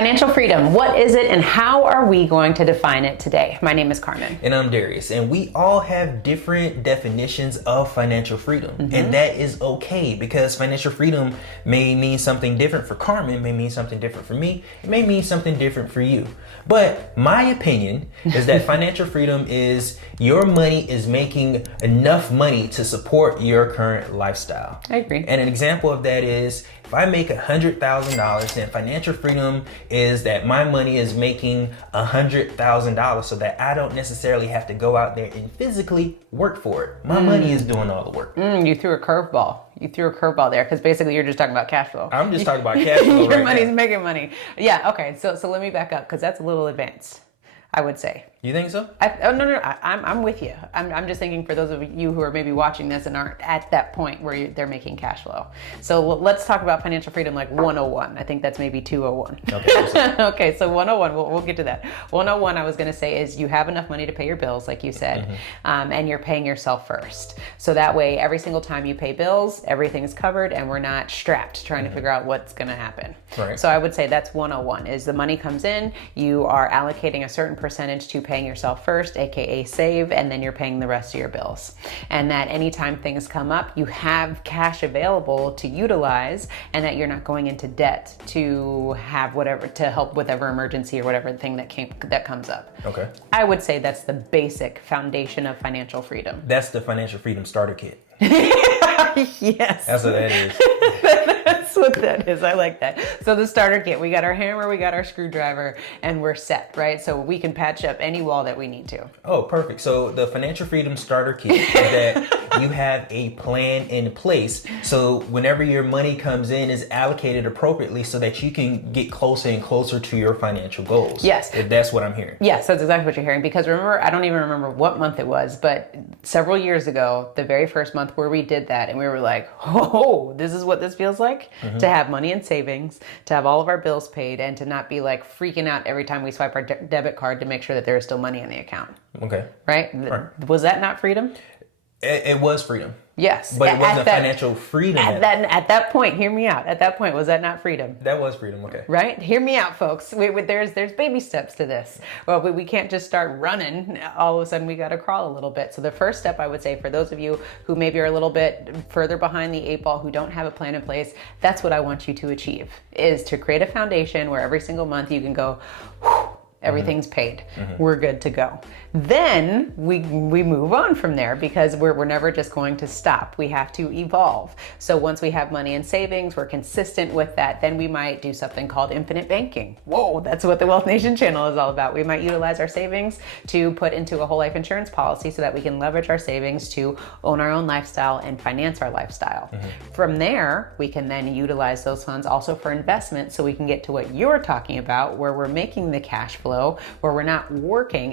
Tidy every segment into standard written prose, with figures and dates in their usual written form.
Financial freedom, what is it and how are we going to define it today? My name is Carmen. And I'm Darius, and we all have different definitions of financial freedom. And that is okay, because financial freedom may mean something different for Carmen, may mean something different for me, it may mean something different for you. But my opinion is that financial freedom is your money is making enough money to support your current lifestyle. I agree. And an example of that is, if I make $100,000, then financial freedom is that my money is making $100,000 so that I don't necessarily have to go out there and physically work for it. My money is doing all the work. You threw a curveball. You threw a curveball there because basically you're just talking about cash flow. I'm just talking about cash flow Your right money's now. making money. Yeah, okay. So let me back up because that's a little advanced, I would say. You think so? No. I'm with you. I'm just thinking for those of you who are maybe watching this and aren't at that point where they're making cash flow. So let's talk about financial freedom like 101. I think that's maybe 201. Okay. Okay, so 101, we'll get to that. 101 I was going to say is you have enough money to pay your bills, like you said, and you're paying yourself first. So that way, every single time you pay bills, everything's covered and we're not strapped trying to figure out what's going to happen. Right. So I would say that's 101 is the money comes in, you are allocating a certain percentage to paying yourself first, aka save, and then you're paying the rest of your bills. And that anytime things come up, you have cash available to utilize, and that you're not going into debt to have whatever, to help whatever emergency or whatever thing that comes up. Okay. I would say that's the basic foundation of financial freedom. That's the financial freedom starter kit. Yes. That's what that is. That's what that is. I like that. So the starter kit, we got our hammer, we got our screwdriver, and we're set, right? So we can patch up any wall that we need to. Oh, perfect. So the financial freedom starter kit is that you have a plan in place. So whenever your money comes in, is allocated appropriately so that you can get closer and closer to your financial goals. Yes. If that's what I'm hearing. Yes, that's exactly what you're hearing. Because remember, I don't even remember what month it was, but several years ago, the very first month where we did that, and we were like, oh, this is what this feels like to have money in savings, to have all of our bills paid, and to not be like freaking out every time we swipe our debit card to make sure that there is still money in the account. Okay. Right? Was that not freedom? It was freedom. Yes. But it wasn't financial freedom. At that point, hear me out. At that point, was that not freedom? That was freedom, okay. Right? Hear me out, folks. There's baby steps to this. Well, we can't just start running. All of a sudden, we got to crawl a little bit. So the first step, I would say, for those of you who maybe are a little bit further behind the 8 ball, who don't have a plan in place, that's what I want you to achieve, is to create a foundation where every single month you can go, whew, everything's paid. We're good to go. Then we move on from there, because we're never just going to stop. We have to evolve. So once we have money in savings, we're consistent with that, then we might do something called infinite banking. Whoa, that's what the Wealth Nation channel is all about. We might utilize our savings to put into a whole life insurance policy so that we can leverage our savings to own our own lifestyle and finance our lifestyle. From there, we can then utilize those funds also for investment, so we can get to what you're talking about, where we're making the cash flow, where we're not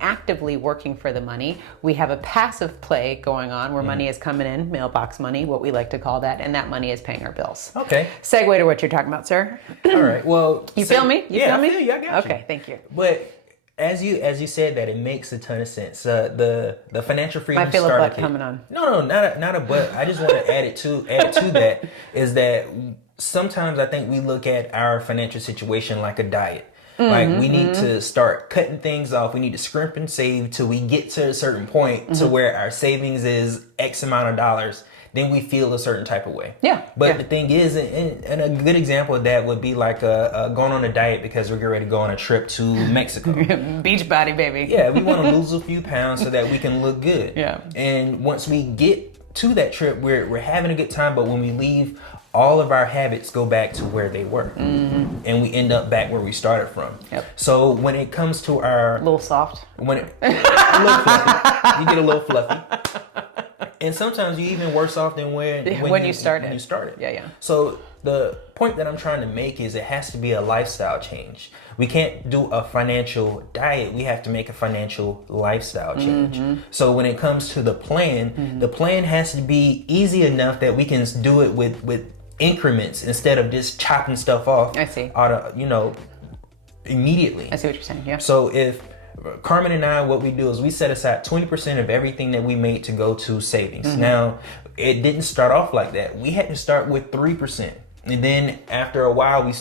actively working for the money. We have a passive play going on where money is coming in, mailbox money, what we like to call that, and that money is paying our bills. Okay. Segue to what you're talking about, sir. All right. Well, You feel me? You feel me? I feel you. I got you. Okay, thank you. But as you said that, it makes a ton of sense. The financial freedom I feel a starter butt kit. coming on. No, not a butt. I just want to add it to that is that sometimes I think we look at our financial situation like a diet. Like we need to start cutting things off. We need to scrimp and save till we get to a certain point to where our savings is X amount of dollars. Then we feel a certain type of way. Yeah. But the thing is, and a good example of that would be like going on a diet because we're getting ready to go on a trip to Mexico. Beach body, baby. Yeah, we want to lose a few pounds so that we can look good. Yeah. And once we get to that trip, we're having a good time. But when we leave, all of our habits go back to where they were. And we end up back where we started from. Yep. So when it comes to our... A little soft. A little fluffy. You get a little fluffy. And sometimes you even worse off than when you started. Yeah. So the point that I'm trying to make is it has to be a lifestyle change. We can't do a financial diet. We have to make a financial lifestyle change. So when it comes to the plan, the plan has to be easy enough that we can do it with increments instead of just chopping stuff off. I see. Immediately. I see what you're saying. Yeah. So if Carmen and I, what we do is we set aside 20% of everything that we made to go to savings. Now, it didn't start off like that. We had to start with 3%. And then after a while, we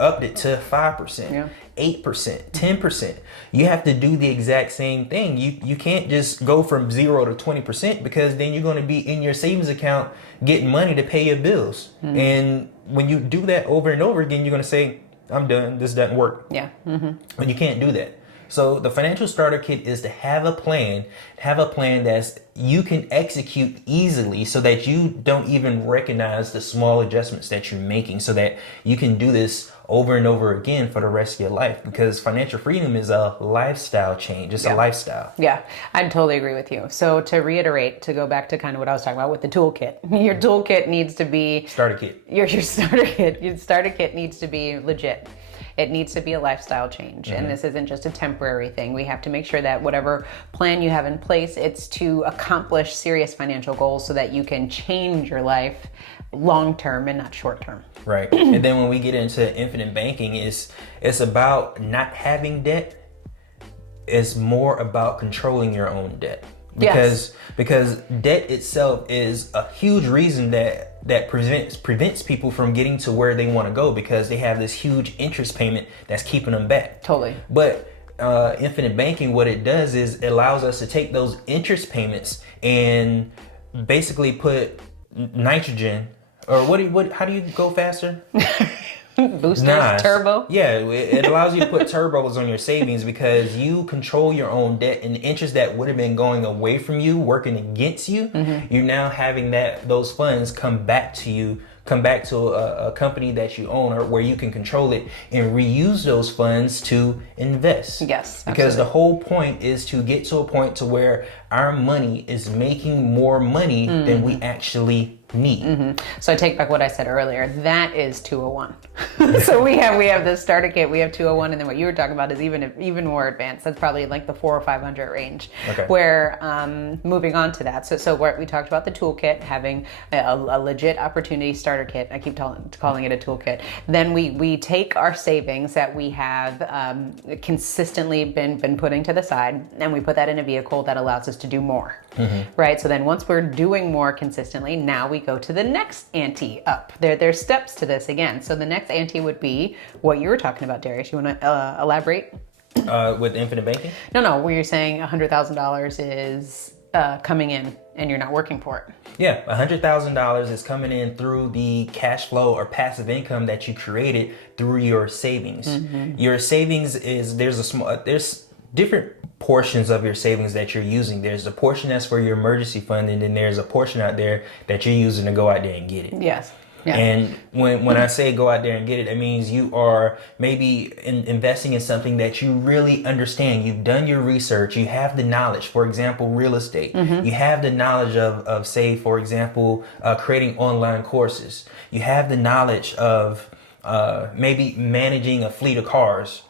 upped it to 5%, Yeah. 8%, 10%. You have to do the exact same thing. You can't just go from 0 to 20% because then you're going to be in your savings account getting money to pay your bills. And when you do that over and over again, you're going to say, I'm done. This doesn't work. Yeah. But you can't do that. So the financial starter kit is to have a plan that's you can execute easily so that you don't even recognize the small adjustments that you're making, so that you can do this over and over again for the rest of your life, because financial freedom is a lifestyle change. It's a lifestyle. Yeah, I totally agree with you. So to reiterate, to go back to kind of what I was talking about with the toolkit, your toolkit needs to be Starter kit. Your starter kit. Your starter kit needs to be legit. It needs to be a lifestyle change. And this isn't just a temporary thing. We have to make sure that whatever plan you have in place, it's to accomplish serious financial goals so that you can change your life long term and not short term. Right. And then when we get into infinite banking, it's about not having debt. It's more about controlling your own debt. Because debt itself is a huge reason that prevents people from getting to where they want to go, because they have this huge interest payment that's keeping them back. Totally. But infinite banking, what it does is it allows us to take those interest payments and basically put nitrogen, or how do you go faster? Boosters, turbo. Yeah, it allows you to put turbos on your savings, because you control your own debt, and the interest that would have been going away from you, working against you, you're now having those funds come back to a company that you own, or where you can control it and reuse those funds to invest. Yes, because the whole point is to get to a point to where our money is making more money than we actually need. So I take back what I said earlier. That is 201. So we have this starter kit, we have 201, and then what you were talking about is even more advanced. That's probably like the 400 or 500 range. Okay. Where moving on to that. So what we talked about, the toolkit, having a legit opportunity starter kit. I keep calling it a toolkit. Then we take our savings that we have consistently been putting to the side, and we put that in a vehicle that allows us to do more. Right. So then once we're doing more consistently, now we go to the next ante up. There's steps to this again. So the next ante would be what you were talking about, Darius. You want to elaborate? With infinite banking? No. Where you're saying $100,000 is coming in and you're not working for it. Yeah, $100,000 is coming in through the cash flow or passive income that you created through your savings. Your savings there's different portions of your savings that you're using. There's a portion that's for your emergency fund, and then there's a portion out there that you're using to go out there and get it. Yes. Yeah. And when I say go out there and get it, it means you are maybe investing in something that you really understand. You've done your research. You have the knowledge. For example, real estate. You have the knowledge of say, for example, creating online courses. You have the knowledge of maybe managing a fleet of cars.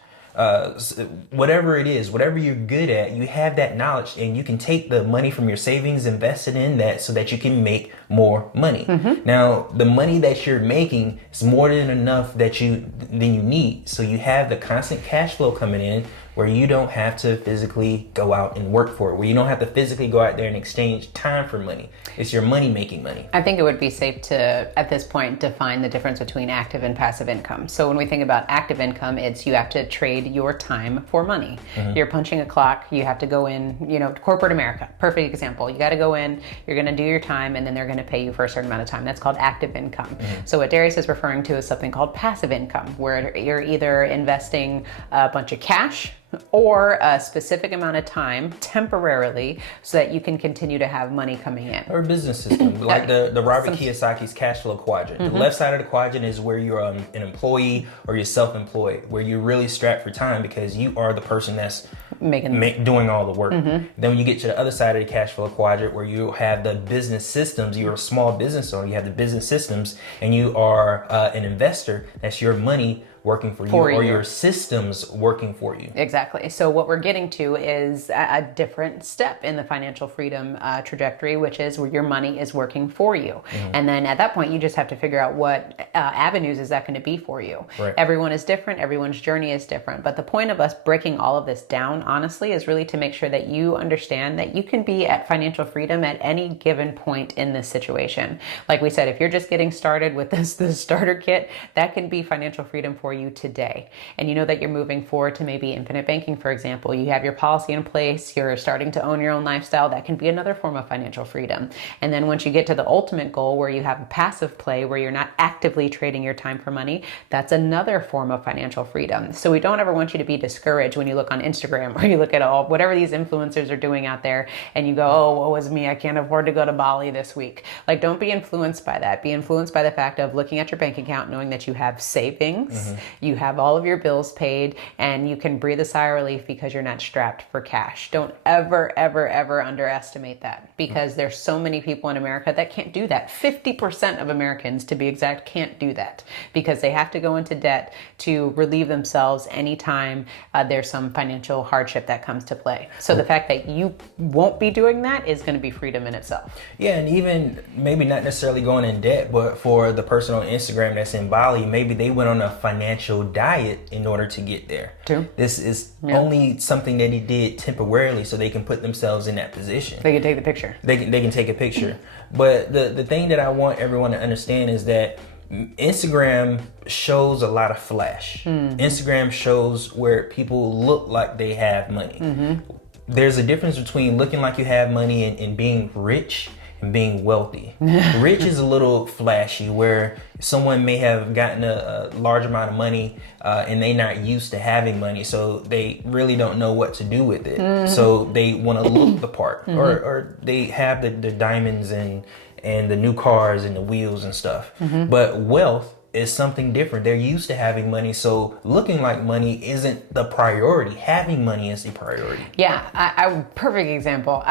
Whatever it is, whatever you're good at, you have that knowledge, and you can take the money from your savings, invest it in that so that you can make more money. Now, the money that you're making is more than enough than you need. So you have the constant cash flow coming in, where you don't have to physically go out and work for it, where you don't have to physically go out there and exchange time for money. It's your money making money. I think it would be safe to, at this point, define the difference between active and passive income. So when we think about active income, it's you have to trade your time for money. You're punching a clock, you have to go in, corporate America, perfect example. You got to go in, you're going to do your time, and then they're going to pay you for a certain amount of time. That's called active income. So what Darius is referring to is something called passive income, where you're either investing a bunch of cash or a specific amount of time temporarily so that you can continue to have money coming in. Or business system, like the Robert Kiyosaki's cash flow quadrant. The left side of the quadrant is where you're an employee or you're self-employed, where you're really strapped for time because you are the person that's doing all the work. Then when you get to the other side of the cash flow quadrant, where you have the business systems, you're a small business owner, you have the business systems, and you are an investor. That's your money working for you, or your systems working for you. Exactly. So what we're getting to is a different step in the financial freedom trajectory, which is where your money is working for you. And then at that point, you just have to figure out what avenues is that going to be for you. Right. Everyone is different. Everyone's journey is different. But the point of us breaking all of this down, honestly, is really to make sure that you understand that you can be at financial freedom at any given point in this situation. Like we said, if you're just getting started with this starter kit, that can be financial freedom for you you today, and you know that you're moving forward to maybe infinite banking, for example, you have your policy in place, you're starting to own your own lifestyle, that can be another form of financial freedom. And then once you get to the ultimate goal where you have a passive play, where you're not actively trading your time for money, that's another form of financial freedom. So we don't ever want you to be discouraged when you look on Instagram or you look at whatever these influencers are doing out there and you go, oh, woe is me, I can't afford to go to Bali this week. Like, don't be influenced by that. Be influenced by the fact of looking at your bank account, knowing that you have savings, you have all of your bills paid, and you can breathe a sigh of relief because you're not strapped for cash. Don't ever, ever, ever underestimate that, because there's so many people in America that can't do that. 50% of Americans, to be exact, can't do that because they have to go into debt to relieve themselves anytime there's some financial hardship that comes to play. So the fact that you won't be doing that is going to be freedom in itself. Yeah, and even maybe not necessarily going in debt, but for the person on Instagram that's in Bali, maybe they went on a financial diet in order to get there. True. This is only something that he did temporarily so they can put themselves in that position. They can take the picture. They can take a picture. But the thing that I want everyone to understand is that Instagram shows a lot of flash. Instagram shows where people look like they have money. There's a difference between looking like you have money and being rich and being wealthy. Rich is a little flashy, where someone may have gotten a large amount of money and they're not used to having money, so they really don't know what to do with it. So they want to look the part, or they have the diamonds and the new cars and the wheels and stuff. But wealth is something different. They're used to having money, so looking like money isn't the priority. Having money is the priority. Yeah, I perfect example.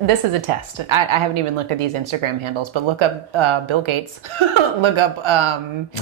This is a test. I haven't even looked at these Instagram handles, but look up Bill Gates, look up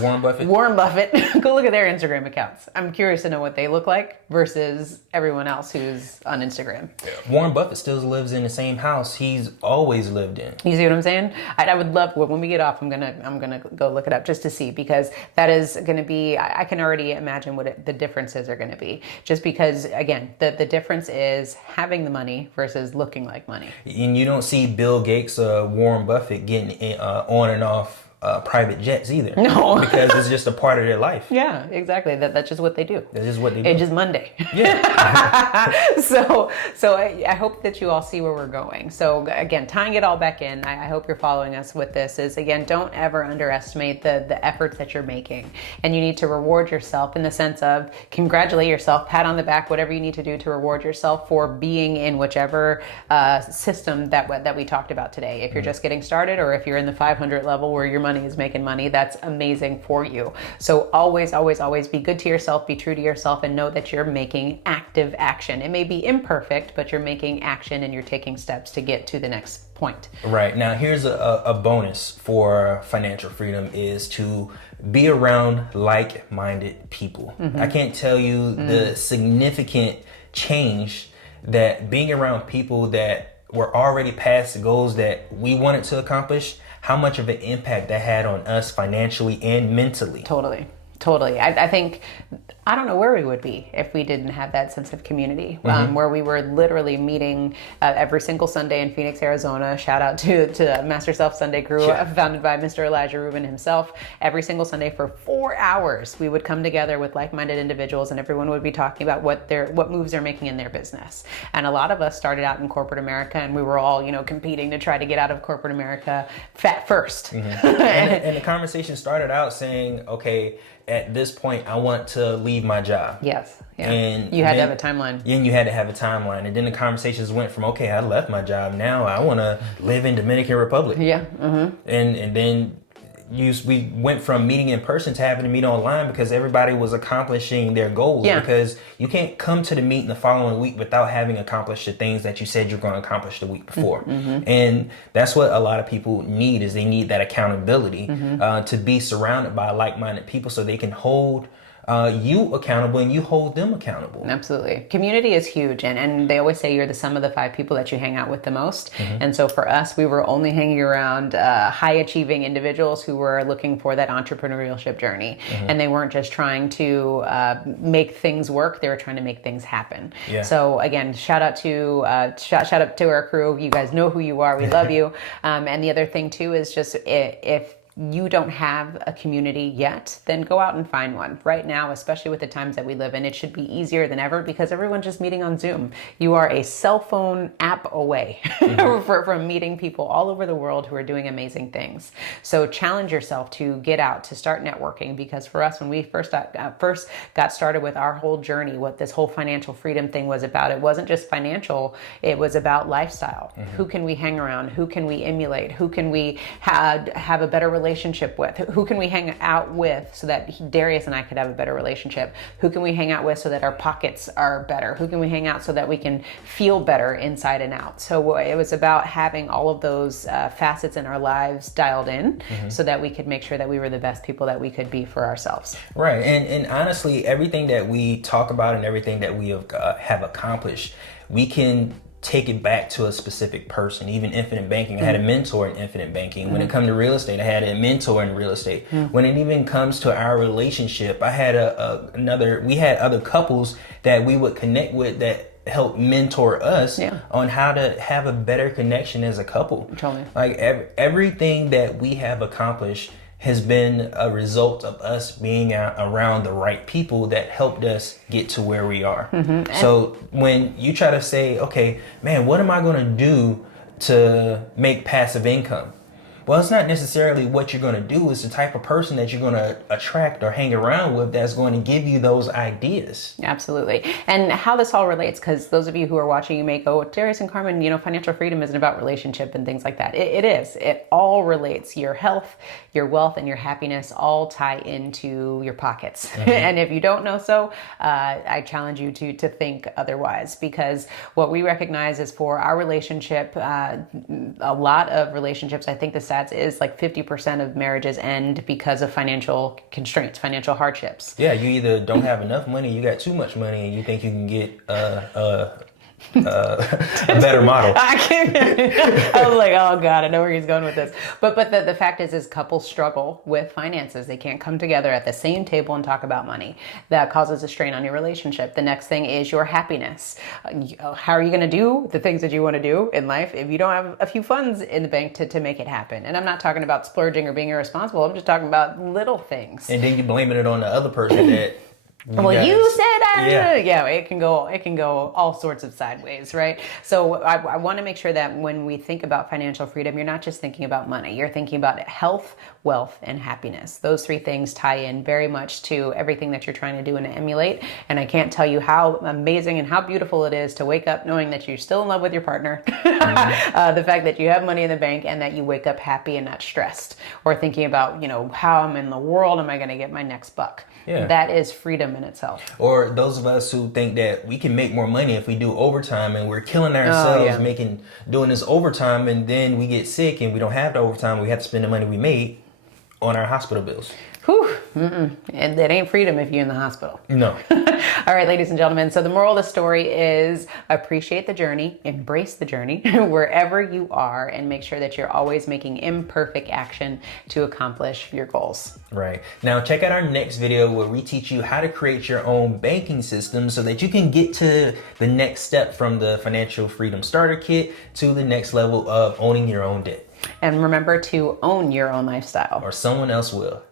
Warren Buffett. Go look at their Instagram accounts. I'm curious to know what they look like versus everyone else who's on Instagram. Warren Buffett still lives in the same house he's always lived in. You see what I'm saying? I would love, when we get off, I'm gonna go look it up just to see, because that is going to be, I can already imagine what the differences are going to be. Just because, again, the difference is having the money versus looking like money. And you don't see Bill Gates or Warren Buffett getting on and off private jets either. No. Because it's just a part of their life. Yeah, exactly. That's just what they do. That's just what they do. It's just Monday. Yeah. So I hope that you all see where we're going. So again, tying it all back in, I hope you're following us with this, is, again, don't ever underestimate the efforts that you're making. And you need to reward yourself in the sense of congratulate yourself, pat on the back, whatever you need to do to reward yourself for being in whichever system that we talked about today. If you're just getting started, or if you're in the 500 level where your money is making money, that's amazing for you. So always, always, always be good to yourself, be true to yourself, and know that you're making active action. It may be imperfect, but you're making action and you're taking steps to get to the next point. Right. Now, here's a bonus for financial freedom, is to be around like-minded people. I can't tell you the significant change that being around people that were already past the goals that we wanted to accomplish, how much of an impact that had on us financially and mentally. Totally. I think, I don't know where we would be if we didn't have that sense of community, where we were literally meeting every single Sunday in Phoenix, Arizona. Shout out to Master Self Sunday Crew, founded by Mr. Elijah Rubin himself. Every single Sunday for 4 hours, we would come together with like-minded individuals, and everyone would be talking about what moves they're making in their business. And a lot of us started out in corporate America, and we were all, competing to try to get out of corporate America fat first. And the conversation started out saying, okay, at this point, I want to leave my job. Yes. Yeah. And you had to have a timeline. And you had to have a timeline. And then the conversations went from, okay, I left my job. Now I want to live in Dominican Republic. Yeah. And then we went from meeting in person to having to meet online, because everybody was accomplishing their goals. Yeah. Because you can't come to the meeting the following week without having accomplished the things that you said you're going to accomplish the week before. And that's what a lot of people need, is they need that accountability to be surrounded by like-minded people, so they can hold you accountable and you hold them accountable. Absolutely. Community is huge. And they always say you're the sum of the 5 people that you hang out with the most. And so for us, we were only hanging around high achieving individuals who were looking for that entrepreneurship journey. And they weren't just trying to make things work. They were trying to make things happen. Yeah. So again, shout out to our crew. You guys know who you are. We love you. And the other thing too is just, if you don't have a community yet, then go out and find one. Right now, especially with the times that we live in, it should be easier than ever because everyone's just meeting on Zoom. You are a cell phone app away from meeting people all over the world who are doing amazing things. So challenge yourself to get out, to start networking, because for us, when we first got started with our whole journey, what this whole financial freedom thing was about, it wasn't just financial, it was about lifestyle. Who can we hang around? Who can we emulate? Who can we have a better relationship with? Who can we hang out with so that Darius and I could have a better relationship? Who can we hang out with so that our pockets are better? Who can we hang out so that we can feel better inside and out? So it was about having all of those facets in our lives dialed in so that we could make sure that we were the best people that we could be for ourselves. Right. And honestly, everything that we talk about and everything that we have accomplished, we can take it back to a specific person. Even infinite banking, I had a mentor in infinite banking. When it comes to real estate, I had a mentor in real estate. When it even comes to our relationship, I had we had other couples that we would connect with that help mentor us on how to have a better connection as a couple. Totally. Like everything that we have accomplished has been a result of us being around the right people that helped us get to where we are. So when you try to say, okay, man, what am I going to do to make passive income? Well, it's not necessarily what you're going to do. It's the type of person that you're going to attract or hang around with that's going to give you those ideas. Absolutely. And how this all relates, because those of you who are watching, you may go, Darius and Carmen, financial freedom isn't about relationship and things like that. It is. It all relates. Your health, your wealth, and your happiness all tie into your pockets. And if you don't know so, I challenge you to think otherwise, because what we recognize is for our relationship, a lot of relationships, I think the stats is like 50% of marriages end because of financial constraints, financial hardships. Yeah, you either don't have enough money, you got too much money, and you think you can get a better model. I was like, oh God, I know where he's going with this. But the fact is couples struggle with finances. They can't come together at the same table and talk about money. That causes a strain on your relationship. The next thing is your happiness. How are you going to do the things that you want to do in life if you don't have a few funds in the bank to make it happen? And I'm not talking about splurging or being irresponsible. I'm just talking about little things. And then you're blaming it on the other person that you said it can go all sorts of sideways, right? So I want to make sure that when we think about financial freedom, you're not just thinking about money. You're thinking about health, wealth, and happiness. Those three things tie in very much to everything that you're trying to do and emulate. And I can't tell you how amazing and how beautiful it is to wake up knowing that you're still in love with your partner, the fact that you have money in the bank, and that you wake up happy and not stressed, or thinking about, how in the world am I going to get my next buck? Yeah. That is freedom in itself. Or those of us who think that we can make more money if we do overtime, and we're killing ourselves doing this overtime, and then we get sick and we don't have the overtime. We have to spend the money we made on our hospital bills. Whew. And that ain't freedom if you're in the hospital. No. All right, ladies and gentlemen. So the moral of the story is appreciate the journey, embrace the journey wherever you are, and make sure that you're always making imperfect action to accomplish your goals. Right. Now check out our next video where we teach you how to create your own banking system so that you can get to the next step from the Financial Freedom Starter Kit to the next level of owning your own debt. And remember to own your own lifestyle. Or someone else will.